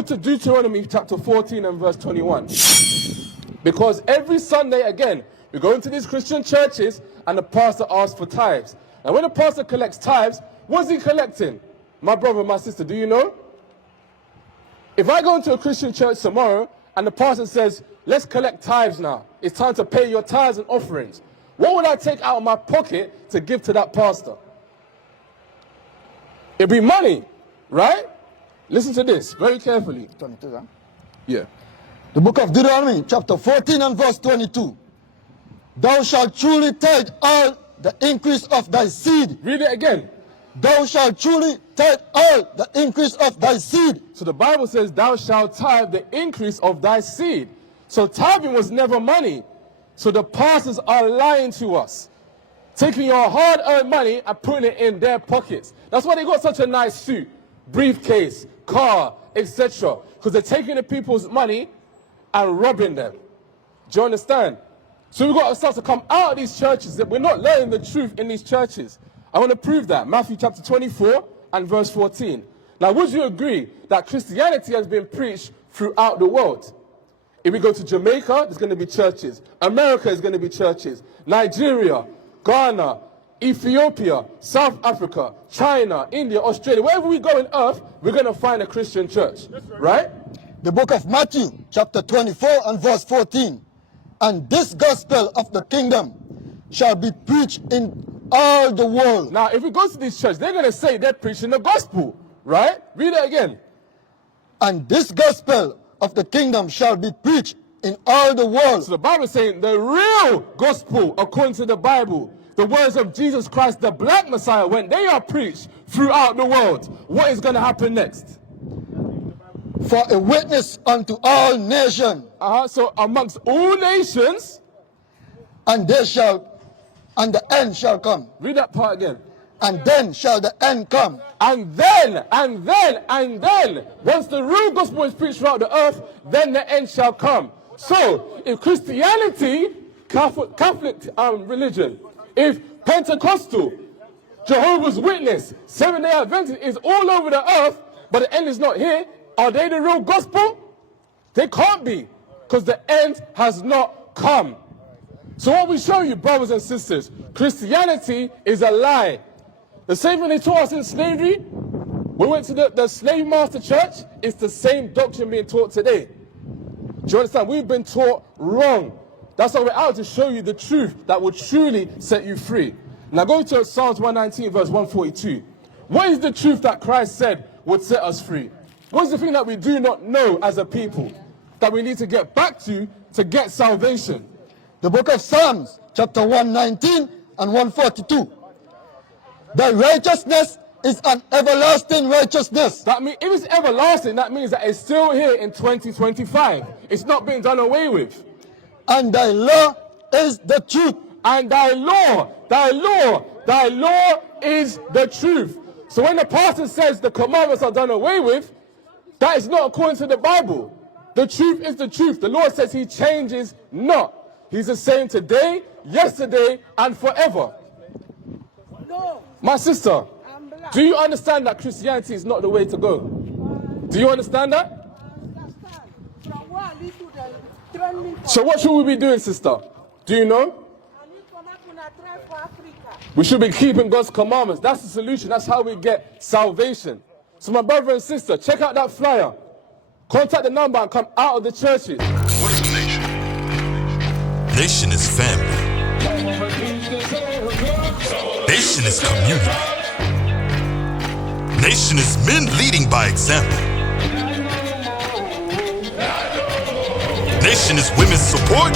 Go to Deuteronomy chapter 14 and verse 21. Because every Sunday, again, we go into these Christian churches and the pastor asks for tithes. And when the pastor collects tithes, what's he collecting? My brother, my sister, do you know? If I go into a Christian church tomorrow and the pastor says, let's collect tithes now. It's time to pay your tithes and offerings. What would I take out of my pocket to give to that pastor? It'd be money, right? Listen to this very carefully. 22, huh? Yeah. The book of Deuteronomy, chapter 14 and verse 22. Thou shalt truly tithe all the increase of thy seed. Read it again. Thou shalt truly tithe all the increase of thy seed. So the Bible says, thou shalt tithe the increase of thy seed. So tithing was never money. So the pastors are lying to us, taking your hard-earned money and putting it in their pockets. That's why they got such a nice suit, briefcase, car, etc. Because they're taking the people's money and robbing them. Do you understand? So we've got to start to come out of these churches that we're not learning the truth in these churches. I want to prove that. Matthew chapter 24 and verse 14. Now, would you agree that Christianity has been preached throughout the world? If we go to Jamaica, there's going to be churches. America is going to be churches. Nigeria, Ghana, Ethiopia, South Africa, China, India, Australia. Wherever we go on earth, we're going to find a Christian church. Right? The book of Matthew, chapter 24 and verse 14. And this gospel of the kingdom shall be preached in all the world. Now, if we go to these churches, they're going to say they're preaching the gospel. Right? Read it again. And this gospel of the kingdom shall be preached in all the world. So the Bible is saying the real gospel, according to the Bible, the words of Jesus Christ, the black Messiah, when they are preached throughout the world, what is going to happen next? For a witness unto all nations. So amongst all nations. And the end shall come. Read that part again. And then shall the end come. And then, once the real gospel is preached throughout the earth, then the end shall come. So, if Christianity, Catholic religion, if Pentecostal, Jehovah's Witness, Seventh-day Adventist is all over the earth, but the end is not here, are they the real gospel? They can't be, because the end has not come. So what we show you, brothers and sisters, Christianity is a lie. The same thing they taught us in slavery, we went to the slave master church, it's the same doctrine being taught today. Do you understand? We've been taught wrong. That's why we're out to show you the truth that will truly set you free. Now go to Psalms 119 verse 142. What is the truth that Christ said would set us free? What's the thing that we do not know as a people that we need to get back to get salvation? The book of Psalms, chapter 119 and 142. The righteousness is an everlasting righteousness. That means, if it's everlasting, that means that it's still here in 2025. It's not being done away with. And thy law is the truth. And thy law is the truth. So when the pastor says the commandments are done away with, that is not according to the Bible. The truth is the truth. The Lord says he changes not. He's the same today, yesterday, and forever. No. My sister, do you understand that Christianity is not the way to go? Do you understand that? So what should we be doing, sister? Do you know? We should be keeping God's commandments. That's the solution. That's how we get salvation. So my brother and sister, check out that flyer. Contact the number and come out of the churches. What is a nation? Nation is family. Nation is community. Nation is men leading by example. Nation is women's support.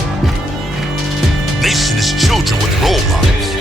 Nation is children with role models.